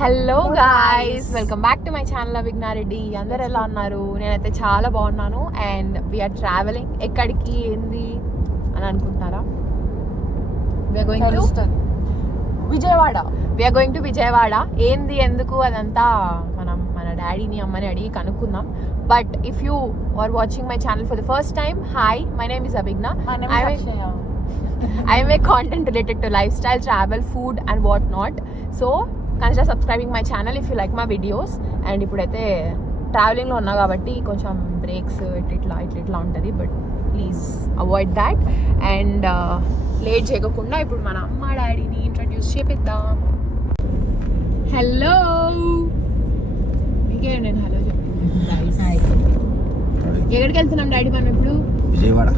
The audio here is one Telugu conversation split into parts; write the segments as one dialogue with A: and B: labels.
A: Hello guys welcome back to my channel విఘ్నారెడ్డి అందరు ఎలా ఉన్నారు? నేనైతే చాలా బాగున్నాను. అండ్ వీఆర్ ట్రావెలింగ్ ఎక్కడికి? ఏంది? అని అనుకుంటున్నారా we are going to Vijayawada. We are going to Vijayawada. ఏంది? ఎందుకు? అదంతా మనం మన డాడీని అమ్మని అడిగి కనుక్కుందాం. But if you are watching my channel for the first time hi my name is Abhijna I make content related to lifestyle, travel, food and what not. So consider subscribing my channel if you like my videos. And ఇప్పుడైతే ట్రావెలింగ్లో ఉన్నా కాబట్టి కొంచెం బ్రేక్స్ ఇట్ ఇట్లా ఇట్లా ఇట్లా ఉంటుంది but please avoid that and late చేయకుండా ఇప్పుడు మన అమ్మ డాడీని ఇంట్రడ్యూస్ చేపిద్దాం. హలో మీకే నేను హలో చెప్తాను ఎక్కడికి వెళ్తున్నాం డాడీ మనం ఇప్పుడు?
B: విజయవాడ.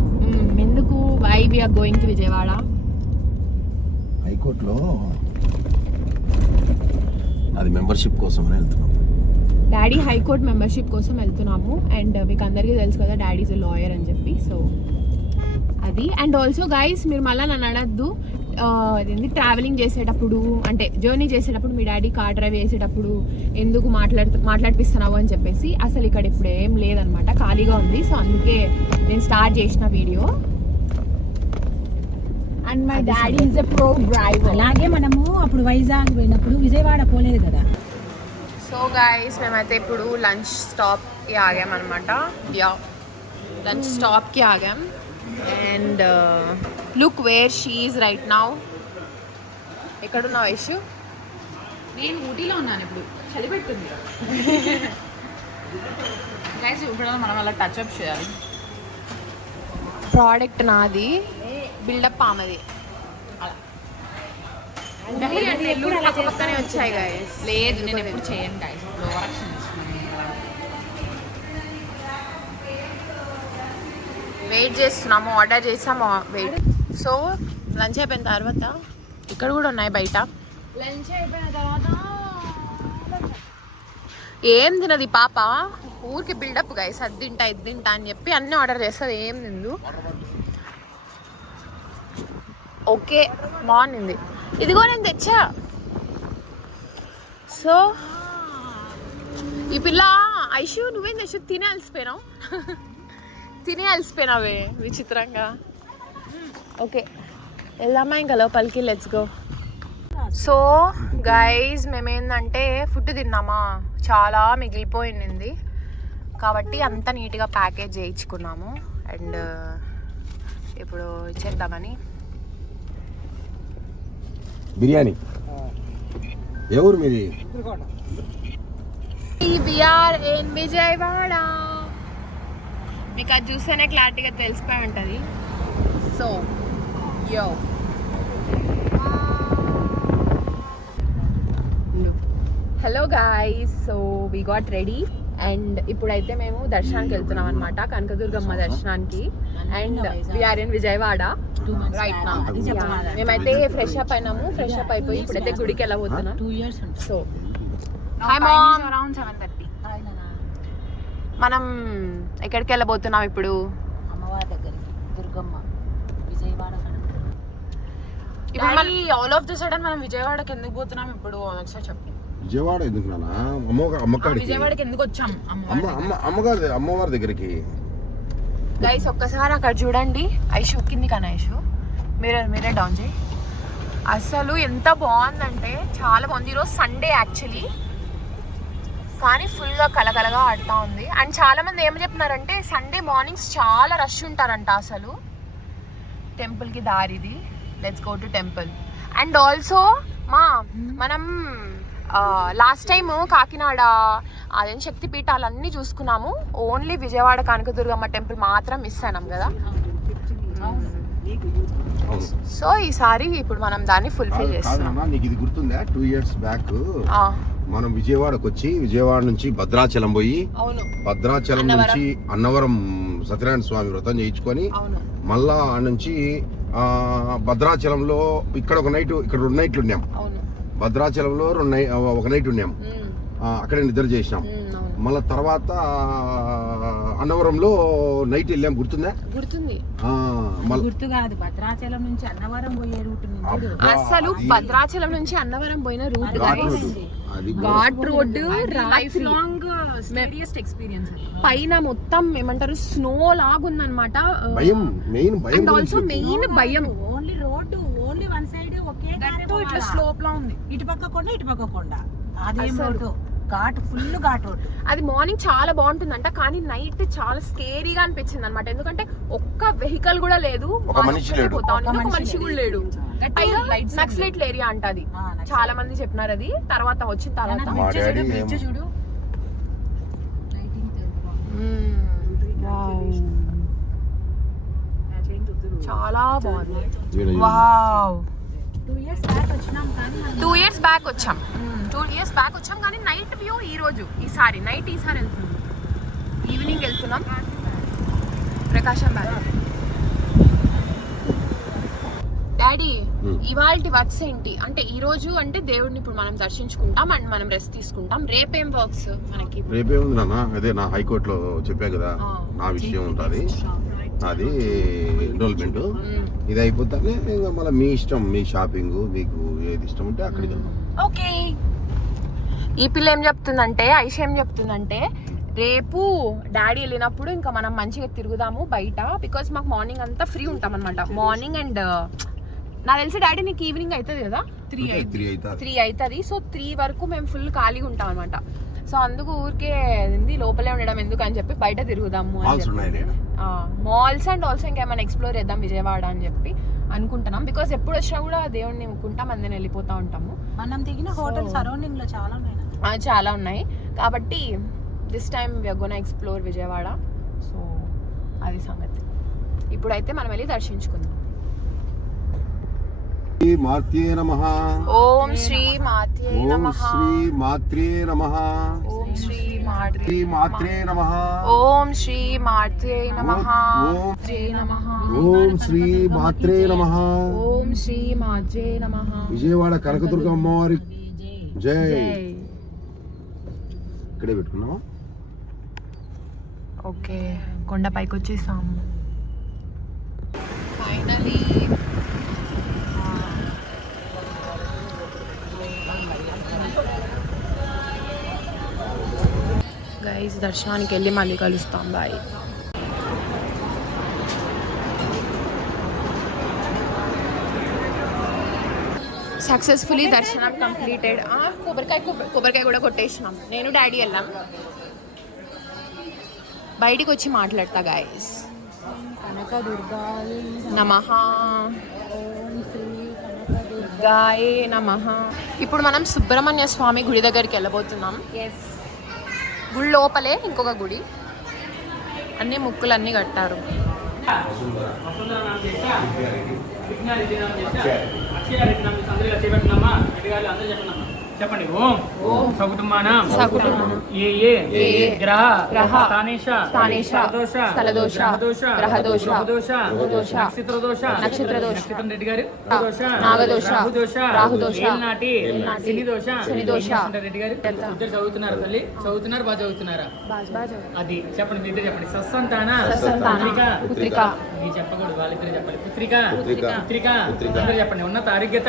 A: ఎందుకు? Why we are going to Vijayawada?
B: హైకోర్టులో అది మెంబర్షిప్ కోసం అని
A: డాడీ హైకోర్ట్ మెంబర్షిప్ కోసం వెళ్తున్నాము. అండ్ uh, మీకు అందరికీ తెలుసు కదా డాడీ ఇస్ లాయర్ అని చెప్పి. సో అది. అండ్ ఆల్సో గైస్ మీరు మళ్ళీ నన్ను అడగద్దు uh, అదేంటి ట్రావెలింగ్ చేసేటప్పుడు అంటే జర్నీ చేసేటప్పుడు మీ డాడీ కార్ డ్రైవ్ చేసేటప్పుడు ఎందుకు మాట్లాడుతూ మాట్లాడిపిస్తున్నావు అని చెప్పేసి అసలు ఇక్కడ ఇప్పుడు ఏం లేదనమాట. ఖాళీగా ఉంది. సో అందుకే నేను స్టార్ట్ చేసిన video and my daddy is a pro driver
C: అలాగే మనము అప్పుడు వైజాగ్ పోయినప్పుడు విజయవాడ పోలేదు కదా.
A: సో గైస్ మేమైతే ఇప్పుడు లంచ్ స్టాప్కి ఆగామన్నమాట యా లంచ్ స్టాప్కి ఆగాం. And look where she's right now ఎక్కడున్నావు యశు
C: నేను ఊటీలో ఉన్నాను ఇప్పుడు. చలి పెడుతుంది. గైస్ ఇప్పుడు మనం అలా టచ్ అప్ చేయాలి.
A: ప్రోడక్ట్ నాది. బిల్డప్ ఆమెది. వచ్చాయి
C: లేదు నేను ఎప్పుడు చేయను ఓవర్
A: వెయిట్ చేస్తున్నాము ఆర్డర్ చేసాము వెయిట్. సో లంచ్ అయిపోయిన తర్వాత ఇక్కడ కూడా ఉన్నాయి బయట.
C: లంచ్ అయిపోయిన తర్వాత
A: ఏం తినది పాప? ఊరికి బిల్డప్ గైస్ అది తింటా ఇది తింటా అని చెప్పి అన్నీ ఆర్డర్ చేస్తుంది ఏం తిందు? ఓకే బాగుంది ఇదిగో నేను తెచ్చా. సో ఈ పిల్ల ఐషు నువ్వేం తెచ్చు తినే అలసిపోయినావు? తినే అలసిపోయినావే విచిత్రంగా. ఓకే వెళ్దామా ఇంకా లోపలికి? లెట్స్ గో సో గైజ్ మేమేందంటే ఫుడ్ తిన్నామా? చాలా మిగిలిపోయింది. కాబట్టి అంత నీట్గా ప్యాకేజ్ చేయించుకున్నాము. అండ్ ఇప్పుడు ఇచ్చేద్దామని
B: బిర్యానీ? ఏ ఊరు మీది?
A: విజయవాడ? మీకు అది చూస్తేనే క్లారిటీగా తెలిసిపోయి ఉంటుంది. So yo. Hello guys so we got ready and ఇప్పుడైతే మేము దర్శనానికి వెళ్తున్నాం అనమాట కనకదుర్గమ్మ దర్శనానికి. And we are in Vijayawada right నా. మేమైతే ఫ్రెష్ అప్ అయినాము ఫ్రెష్ అప్ అయిపోయి ఇప్పుడైతే గుడికి వెళ్ళబోతున్నాం.
C: Two years
A: so hi mom
C: around seven thirty
A: మనం ఎక్కడికి వెళ్ళబోతున్నాం ఇప్పుడు?
C: అమ్మవారి దగ్గరికి. దుర్గమ్మ. విజయవాడ
A: ఇప్పుడు మన-
C: ఆల్ ఆఫ్ ద సడన్ మనం విజయవాడకి ఎందుకు పోతున్నాం ఇప్పుడు? ఒకసారి చెప్పు.
B: విజయవాడ ఎందుకు అమ్మ అమ్మకాడికి
C: విజయవాడకి ఎందుకు వచ్చాం?
B: అమ్మ అమ్మగారి అమ్మవారి దగ్గరికి.
A: గైస్ ఒక్కసారి అక్కడ చూడండి. ఐషు కింది కానీ ఐషు? మిర్రర్ మిర్రర్ డౌన్ చేయి. అసలు ఎంత బాగుందంటే చాలా బాగుంది. ఈరోజు సండే యాక్చువల్లీ కానీ ఫుల్గా కలకలగా ఆడుతూ ఉంది. అండ్ చాలా మంది ఏం చెప్తున్నారంటే సండే మార్నింగ్స్ చాలా రష్ ఉంటారంట అసలు. టెంపుల్కి దారిది. Let's go to temple and also మా మనం లాస్ట్ టైం కాకినాడ అదేం శక్తిపీఠాలన్నీ చూసుకున్నాము. ఓన్లీ విజయవాడ కనకదుర్గమ్మ టెంపుల్ మాత్రం మిస్ అయినాం కదా. సో ఈసారి ఇప్పుడు మనం దాన్ని ఫుల్ఫిల్ చేస్తున్నాం.
B: నీకు ఇది గుర్తుందా? టూ ఇయర్స్ బ్యాక్ మనం విజయవాడకు వచ్చి విజయవాడ నుంచి భద్రాచలం పోయి భద్రాచలం. నుంచి అన్నవరం సత్యనారాయణ స్వామి వ్రతం చేయించుకొని మళ్ళా నుంచి భద్రాచలంలో ఇక్కడ ఒక నైట్ ఇక్కడ రెండు నైట్లు ఉన్నాం. భద్రాచలంలో రెండు నై ఒక నైట్ ఉన్నాం
A: ఉమ్,
B: ఆ, అక్కడే నిద్ర చేసినాం. మళ్ళా తర్వాత అన్నవరంలో నైట్ వెళ్ళాం. గుర్తుందా?
A: గుర్తుంది.
D: గుర్తు కాదు. భద్రాచలం నుంచి అన్నవరం పోయే రూట్
A: అసలు భద్రాచలం నుంచి అన్నవరం పోయిన route
B: ghat
A: road
D: life long experience
A: పైన మొత్తం ఏమంటారు స్నో లాగుందన్నమాట.
B: భయం మెయిన్ భయం
A: ఆల్సో మెయిన్ భయం.
D: Only road only one side ఒకే
C: ఇట్లా
D: పోవాలా.
C: స్లోప్ లా ఉంది.
D: ఇటు పక్క కొండ ఇటు పక్క కొండ. అదేం. Road? Ghat full ghat road.
A: అది మార్నింగ్ చాలా బాగుంటుందంట కానీ నైట్ చాలా స్కేరీగా అనిపించింది అనమాట ఎందుకంటే ఒక్క వెహికల్ కూడా లేదు.
B: ఒక
A: మనం
B: మనిషి
A: కూడా లేడు. నక్సలైట్ ఏరియా అంట అది. చాలా మంది చెప్పినారు అది. తర్వాత వచ్చిన తర్వాత.
D: చూడు.
A: చాలా బాగుంది వావ్
D: టూ ఇయర్స్ బ్యాక్ వచ్చినాం కానీ మనం
A: టూ ఇయర్స్ బ్యాక్ వచ్చాం. టూ ఇయర్స్ బ్యాక్ వచ్చాం కానీ నైట్ వ్యూ ఈ రోజు ఈసారి నైట్ ఈసారి వెళ్తున్నాం. ఈవినింగ్ వెళ్తున్నాం. Prakasam back daddy. ఇవాళ వర్క్స్ ఏంటి? అంటే ఈ రోజు అంటే దేవుడిని ఇప్పుడు మనం దర్శించుకుంటాం అండ్ మనం రెస్ట్ తీసుకుంటాం. రేపేం వర్క్స్ మనకి?
B: రేపే ఉంది నాన్న? అదే నా హైకోర్టులో చెప్పా కదా. నా విషయం ఉంటుంది అది ఎన్రోల్మెంట్. ఇది అయిపోతానే ఇంకా మళ్ళీ మీ ఇష్టం మీ షాపింగ్ మీకు ఏది ఇష్టం ఉంటే అక్కడికి వెళ్దాం.
A: ఓకే. ఈ పిల్ల ఏం చెప్తుందంటే ఐష ఏం చెప్తుందంటే రేపు డాడీ వెళ్ళినప్పుడు ఇంకా మనం మంచిగా తిరుగుదాము బయట బికాస్ మాకు మార్నింగ్ అంతా ఫ్రీ ఉంటాం అనమాట మార్నింగ్ అండ్ నాకు తెలిసి డాడీ నీకు ఈవినింగ్ అవుతుంది కదా?
C: త్రీ
B: త్రీ అవుతుంది
A: త్రీ అవుతుంది సో త్రీ వరకు మేము ఫుల్ ఖాళీగా ఉంటాం అనమాట సో అందుకు ఊరికే లోపలే ఉండడం ఎందుకు అని చెప్పి బయట తిరుగుదాము అని చెప్పి. మాల్స్ అండ్ ఆల్సో ఇంకేమైనా ఎక్స్ప్లోర్ చేద్దాం విజయవాడ అని చెప్పి అనుకుంటున్నాం. బికాస్ ఎప్పుడు వచ్చినా కూడా దేవుడిని ముక్కుంటాం అందరం వెళ్ళిపోతూ ఉంటాము.
D: మనం దిగిన హోటల్ సరౌండింగ్లో చాలా ఉన్నాయి
A: చాలా ఉన్నాయి. కాబట్టి this time gonna explore Vijayawada. So అది సంగతి. ఇప్పుడైతే మనం వెళ్ళి దర్శించుకుందాం.
B: మాత్రే నమ
A: ఓం శ్రీ మాత్రే
B: ఓం
A: నమ
B: శ్రీ మాత్రే నమ
A: ఓం శ్రీ మాత్రే
B: మాత్రే నమ
A: ఓం శ్రీ మాత్రే నమ
B: ఓం
A: శ్రీ నమ
B: ఓం శ్రీ మాత్రే నమ
A: ఓం శ్రీ మాత్రే నమ
B: విజయవాడ కనకదుర్గ అమ్మవారి జై। ఇక్కడే పెట్టుకున్నావా?
A: ఓకే కొండ పైకి వచ్చేసాం ఫైనలీ గైస్ దర్శనానికి వెళ్ళి మళ్ళీ కలుస్తాం. బాయ్ సక్సెస్ఫుల్లీ దర్శనం కంప్లీటెడ్ కొబ్బరికాయ కొబ్బరికాయ కూడా కొట్టేసినాం. నేను డాడీ వెళ్ళాం. బయటికి వచ్చి మాట్లాడతా గాయస్
D: కనకదుర్గాయే
A: నమః.
D: ఓం శ్రీ
A: ఇప్పుడు మనం సుబ్రహ్మణ్య స్వామి గుడి దగ్గరికి వెళ్ళబోతున్నాం.
D: ఎస్
A: గుడి లోపలే ఇంకొక గుడి. అన్ని ముక్కులు అన్ని కట్టారు
E: చెప్పండి ఓం. ఓం. సకుటుంబానం. ఏ ఏ. గ్రహ.
A: గ్రహ.
E: స్థానేశ
A: స్థానేశ
E: స్థలదోష. నక్షత్రం రెడ్డి గారు.
A: నాగదోష.
E: రెడ్డి గారు? ఇద్దరు చదువుతున్నారు తల్లి. చదువుతున్నారు బాగా చదువుతున్నారా? అది చెప్పండి మీ ఇద్దరు చెప్పండి. సస్సంతాన పుత్రిక.
A: పుత్రిక.
E: నీ చెప్పకూడదు వాళ్ళిద్దరు చెప్పాలి పుత్రిక.
B: పుత్రిక.
E: చెప్పండి. ఉన్నత ఆరోగ్యత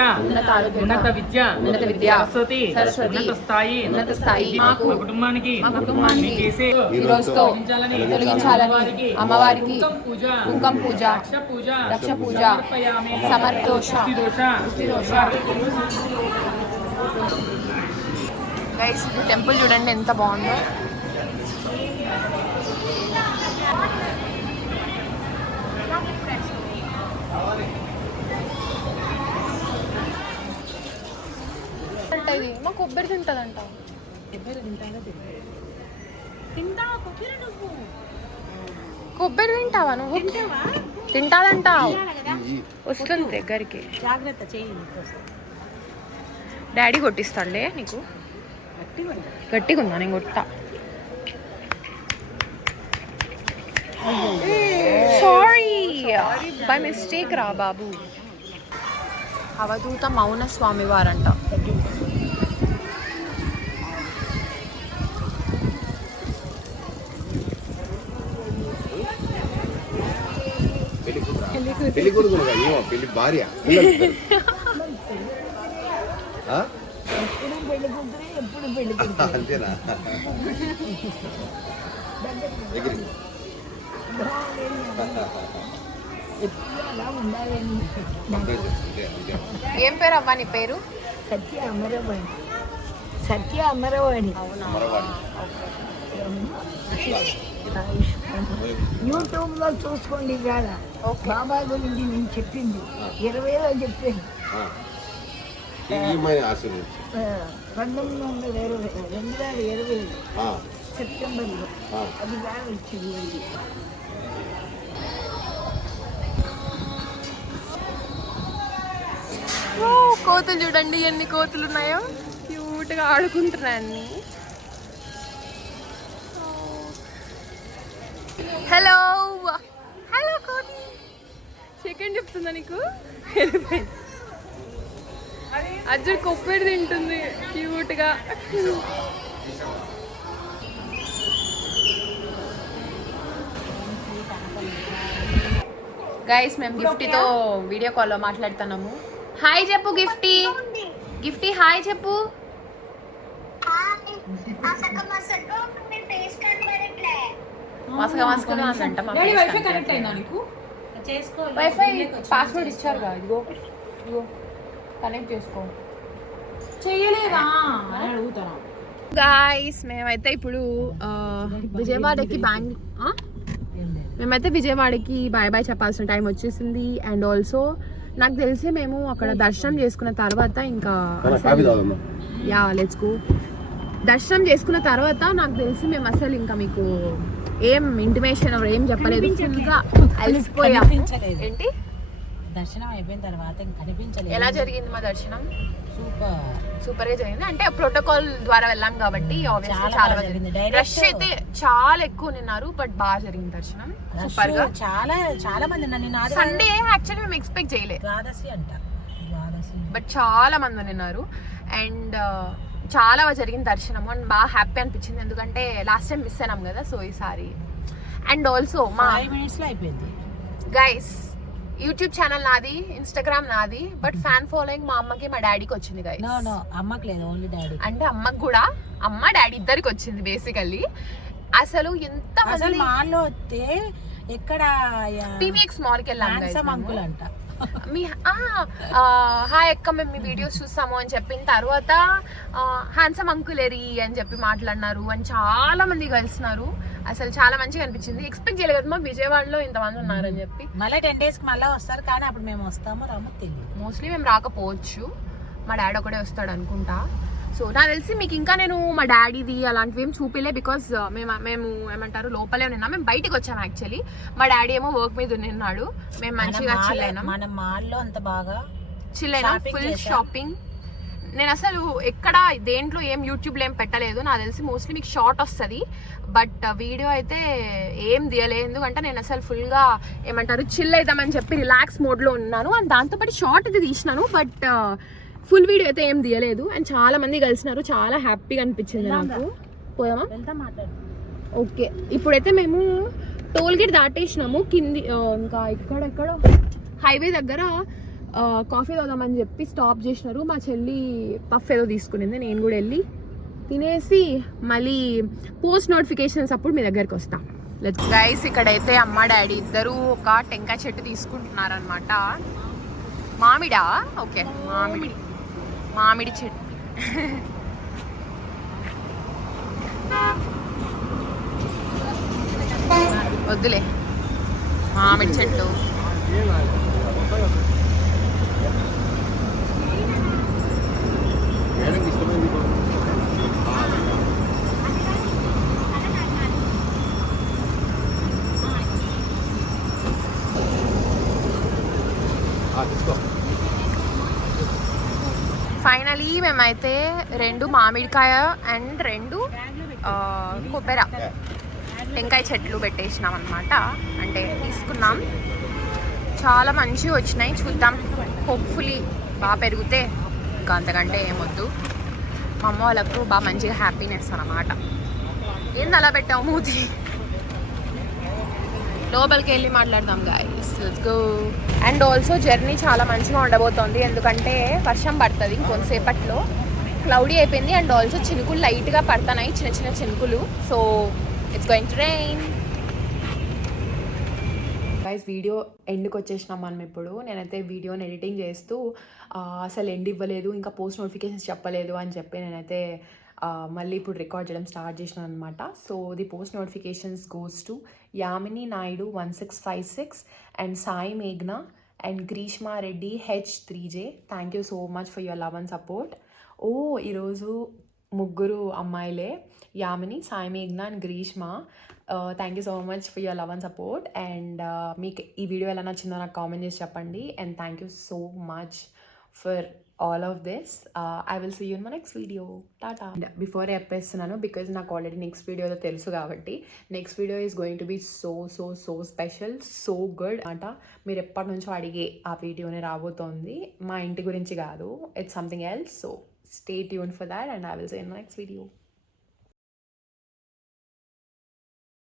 A: ఉన్నత
E: విద్య.
A: ఉన్నత విద్య,
E: సరస్వతి, ఉన్నత స్థాయి మాకు మా కుటుంబానికి
A: మా
E: మీ చేసే
A: ఈ రోజుతో
E: తొలగించాలని
A: తొలగించాలని అమ్మవారికి
E: కుంకుమ పూజ రక్ష పూజ
A: సమర్దోష టెంపుల్ చూడండి ఎంత బాగుందో. ఇది మా కొబ్బరి తింటదంట.
D: తింటా కొబ్బరి
A: తింటావా నువ్వు? తింటాదంట వస్తుంది దగ్గరికి.
D: జాగ్రత్త.
A: డాడీ కొట్టిస్తాడులే నీకు?
D: గట్టిగా ఉంది.
A: నేను కొట్టా సారీ బై మిస్టేక్ రా బాబు. అవధూత మౌన స్వామి
B: పెళ్ళి కొడుకు ఏమో పెళ్ళి భార్య? అంతేనా.
A: ఏం పేరు అవ్వ నీ పేరు?
F: సత్య అమరవాణి. సత్య అమరవాణి.
B: మరవాడి.
F: యూట్యూబ్ లో చూసుకోండి ఇవాళ. బాబా గురించి నేను చెప్పింది. ఇరవైలో చెప్పాను. పంతొమ్మిది వందల ఇరవై రెండు వేల ఇరవై సెప్టెంబర్లో. అది వేల వచ్చింది.
A: కోతులు చూడండి ఎన్ని కోతులు ఉన్నాయో క్యూట్గా ఆడుకుంటున్నాయి అన్ని. హలో హలో కోతి చికెన్ చెప్తుందా నీకు? అర్జున్ కొబ్బరి తింటుంది క్యూట్గా గైస్ మేము గిఫ్టీతో వీడియో కాల్లో మాట్లాడుతున్నాము. హాయ్ చెప్పు గిఫ్టీ. గిఫ్టీ హాయ్ చెప్పు. మసక మసకగా ఉందంట మా
C: డాడీ
A: face
C: వైఫై కనెక్ట్
A: కనిపించట్లేదు.
C: అయిందా నీకు?
D: చేసుకో
A: వైఫై పాస్వర్డ్ ఇచ్చారు కదా ఇదిగో ఇదిగో కనెక్ట్ చేసుకో.
C: చెయ్యలేదా? అని అడుగుతాను
A: గాయస్ మేమైతే ఇప్పుడు విజయవాడకి బ్యాంగ్ ఆ? మేమైతే విజయవాడకి బాయ్ బాయ్ చెప్పాల్సిన టైం వచ్చేసింది. అండ్ ఆల్సో నాకు తెలిసి మేము అక్కడ దర్శనం చేసుకున్న తర్వాత ఇంకా? యా లెట్స్ గో దర్శనం చేసుకున్న తర్వాత నాకు తెలిసి మేము అసలు ఇంకా మీకు ఏం ఇంటిమేషన్ ఏం చెప్పలేదు. ఫుల్గా. ఏంటి?
D: దర్శనం అయిపోయిన తర్వాత కనిపించలేదు.
A: ఎలా జరిగింది మా దర్శనం?
D: సూపర్.
A: సూపర్గా జరిగింది. అంటే ప్రోటోకాల్ ద్వారా వెళ్ళాం కాబట్టి
D: చాలా జరిగింది.
A: రష్ అయితే చాలా ఎక్కువ నిన్నారు బట్ బాగా జరిగింది దర్శనం. సూపర్గా
D: చాలా చాలా మంది ఉన్నారు. నేను ఆదివారం
A: సండే యాక్చువల్లీ మేము ఎక్స్పెక్ట్ చేయలే.
D: ద్వాదశి అంట.
A: బట్ చాలా మంది ఉన్నారు. అండ్ చాలా జరిగింది దర్శనం అండ్ బాగా హ్యాపీ అనిపించింది. ఎందుకంటే లాస్ట్ టైం మిస్ అయినాం కదా సో ఈసారి. అండ్ ఆల్సో మా
D: అయిపోయింది.
A: గైస్ యూట్యూబ్ ఛానల్ నాది ఇన్స్టాగ్రామ్ నాది బట్ ఫ్యాన్ ఫాలోయింగ్ మా అమ్మకి మా డాడీకి వచ్చింది గైస్
D: అమ్మకి లేదు ఓన్లీ డాడీ
A: అంటే అమ్మకి కూడా అమ్మ డాడీ ఇద్దరికి వచ్చింది బేసికల్లీ అసలు ఎంత
D: అసలు మాల్లో వస్తే ఎక్కడ
A: పీవీఎక్స్ మాల్కి వెళ్ళాం guys
D: హ్యాండ్సమ్
A: మేము.
D: అంకుల్ అంట.
A: మీ హాయ్ అక్క మేము మీ వీడియోస్ చూస్తాము అని చెప్పిన తర్వాత హ్యాండ్సమ్ అంకుల్ ఎరి అని చెప్పి మాట్లాడినారు అని చాలా మంది కలిసినారు. అసలు చాలా మంచిగా అనిపించింది. ఎక్స్పెక్ట్ చేయలేదు మా విజయవాడలో ఇంతమంది ఉన్నారని చెప్పి.
D: మళ్ళీ టెన్ డేస్కి మళ్ళీ వస్తారు కానీ అప్పుడు మేము వస్తామో రామో తెలియదు.
A: మోస్ట్లీ మేము రాకపోవచ్చు. మా డాడీ ఒకడే వస్తాడు అనుకుంటా. సో నాకు తెలిసి మీకు ఇంకా నేను మా డాడీది అలాంటివి ఏం చూపిలే బికాస్ మేము మేము ఏమంటారు లోపలే ఉన్నాం. మేము బయటికి వచ్చాము యాక్చువల్లీ మా డాడీ ఏమో వర్క్ మీద ఉన్నాడు. మేము మంచిగా
D: మన
A: చిల్
D: mall-
A: అయినాం.
D: మన మాల్లో అంత బాగా
A: చిల్ అయినాం. ఫుల్. షాపింగ్ నేను అసలు ఎక్కడ దేంట్లో ఏం యూట్యూబ్లో ఏం పెట్టలేదు. నాకు తెలిసి మోస్ట్లీ మీకు షార్ట్ వస్తుంది. బట్ వీడియో అయితే ఏం తీయలేదు ఎందుకంటే నేను అసలు ఫుల్గా ఏమంటారు చిల్ అవుతామని చెప్పి రిలాక్స్ మోడ్లో ఉన్నాను. అండ్ దాంతోపాటు షార్ట్ అయితే తీసినాను. బట్ ఫుల్ వీడియో అయితే ఏం తీయలేదు. అండ్ చాలా మంది కలిసినారు. చాలా హ్యాపీగా అనిపించింది నాకు.
D: మాట్లాడు.
A: ఓకే ఇప్పుడైతే మేము టోల్ గేట్ దాటేసినాము. కింది ఇంకా ఇక్కడ ఎక్కడ హైవే దగ్గర కాఫీ తాగుదామని చెప్పి స్టాప్ చేసినారు. మా చెల్లి పఫ్ ఏదో తీసుకునింది. నేను కూడా వెళ్ళి తినేసి మళ్ళీ పోస్ట్ నోటిఫికేషన్స్ అప్పుడు మీ దగ్గరికి వస్తా. గైస్ ఇక్కడైతే అమ్మ డాడీ ఇద్దరు ఒక టెంకాయ చెట్టు తీసుకుంటున్నారు అనమాట మామిడా? ఓకే మామిడి. మామిడి చెట్టు. వద్దులే. మామిడి చెట్టు.
B: ఇష్టమైంది ఇప్పుడు. ఆ, తీసుకో
A: ఫైనలీ మేమైతే రెండు మామిడికాయ అండ్ రెండు కొబ్బెర. టెంకాయ చెట్లు పెట్టేసినాం అనమాట అంటే తీసుకున్నాం. చాలా మంచివి వచ్చినాయి. చూద్దాం. హోప్ఫుల్లీ బాగా పెరిగితే ఇంకా అంతకంటే ఏమొద్దు మా అమ్మ వాళ్ళకు బాగా మంచిగా హ్యాపీనెస్ అనమాట ఏంది అలా పెట్టావు మూతి? లోపలికి వెళ్ళి మాట్లాడదాం guys let's go and also journey చాలా మంచిగా ఉండబోతోంది. ఎందుకంటే వర్షం పడుతుంది ఇంకొంతసేపట్లో. క్లౌడీ అయిపోయింది అండ్ ఆల్సో చినుకులు లైట్గా పడుతున్నాయి చిన్న చిన్న చినుకులు. So it's going to rain guys video ఎండ్కి వచ్చేసినాం మనం ఇప్పుడు. నేనైతే వీడియోని ఎడిటింగ్ చేస్తూ అసలు ఎండ్ ఇవ్వలేదు ఇంకా పోస్ట్ నోటిఫికేషన్స్ చెప్పలేదు అని చెప్పి నేనైతే మళ్ళీ ఇప్పుడు రికార్డ్ చేయడం స్టార్ట్ చేసినాను అనమాట so the post notifications goes to Yamini Naidu one six five six and Sai మేఘ్నా and Greeshma Reddy H three J thank you so much for your love and support ఓ ఈరోజు ముగ్గురు అమ్మాయిలే Yamini Sai మేఘ్న and Greeshma. Thank you so much for your love and support and మీకు ఈ వీడియో ఎలా నచ్చిందో నాకు కామెంట్ చేసి చెప్పండి. And thank you so much for all of this I will see you in my next video tata before చెప్పేస్తున్నాను బికాజ్ నాకు ఆల్రెడీ నెక్స్ట్ వీడియోలో తెలుసు కాబట్టి next video is going to be so so so special so good అంట మీరు ఎప్పటి నుంచో అడిగే ఆ వీడియోనే రాబోతోంది. మా ఇంటి గురించి కాదు it's something else so stay tune for that and I will see in my next video